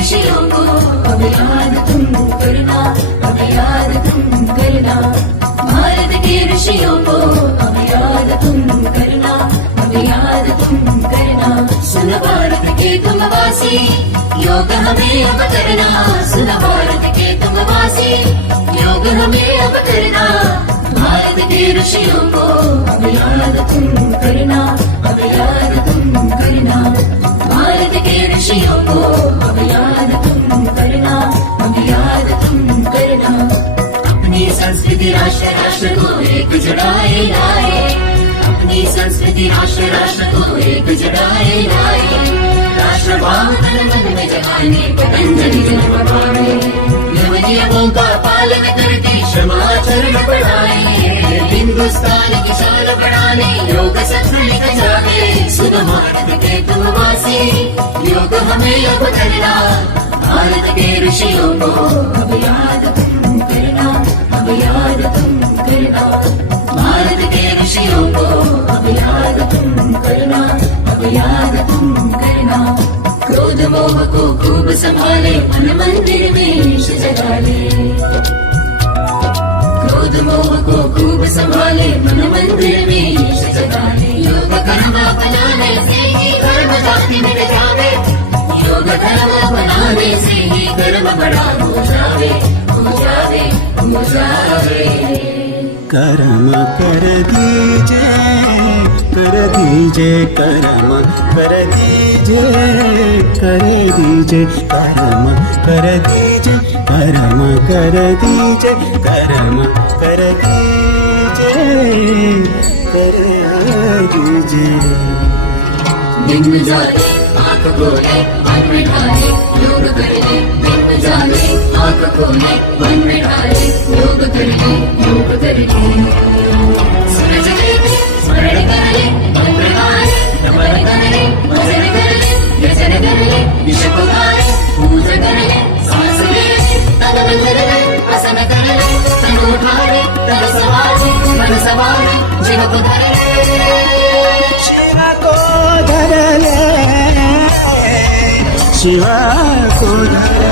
ऋषियों को अब याद तुम करना, अब याद तुम करना। भारत के ऋषियों को अब याद तुम करना, अब याद तुम करना। सुन भारत के तुम वासी, योग हमें अब करना। सुन भारत के तुम वासी, योग हमें अब करना। भारत के ऋषियों को अब याद तुम करना, अब याद तुम करना। भारत के ऋषियों को अब याद तुम करना, अब याद तुम करना। अपनी संस्कृति राष्ट्र राष्ट्र को एक जुड़ाए लाए, अपनी संस्कृति राष्ट्र राष्ट्र को एक जुड़ाए लाए। राष्ट्र भाव तन मन में जगाने पतंजलि जन्म पावे, नियमों का पालन करके क्षमाचरण बढ़ाए। हिंदुस्तान की शान बढ़ाने योग संतुलित जावे। सुन भारत के तुम वासी, योग हमें अब करना। भारत के ऋषियों को अब याद तुम करना, अब याद तुम करना। भारत के ऋषियों को अब याद तुम करना, अब याद तुम करना। क्रोध मोह को खूब संभाले, मन मंदिर में ईश जगा ले। क्रोध मोह को खूब संभाले, मन मंदिर में ईश जगा ले। योग कर्म अपनाने से ही धर्म जाति मिट जावे, योग धर्म अपनाने से ही धर्म बड़ा हो जावे, हो जावे, हो जावे। कर्म कर दीजिए, कर दीजिए कर्म, कर दीजिए, कर दीजिए कर्म, कर दीजिए कर्म, कर दीजिए कर्म, कर दीजिए, कर दीजिए। दिन जागे आँख खोले, मन में ढाले, योग कर ले। दिन जागे आँख खोले, मन में ढाले, योग कर ले, योग कर ले। सूरज ले स्मरण कर ले, मंत्र गाए, नमन कर ले, भजन कर ले, व्यसन कर ले, विश्व को गाए, पूजा कर ले, सांस ले, तन मन कर ले, आसन कर ले, तन उठा ले, तन सवारे, मन सवारे, जीव को धर ले, शिव को धर ले, शिव को धर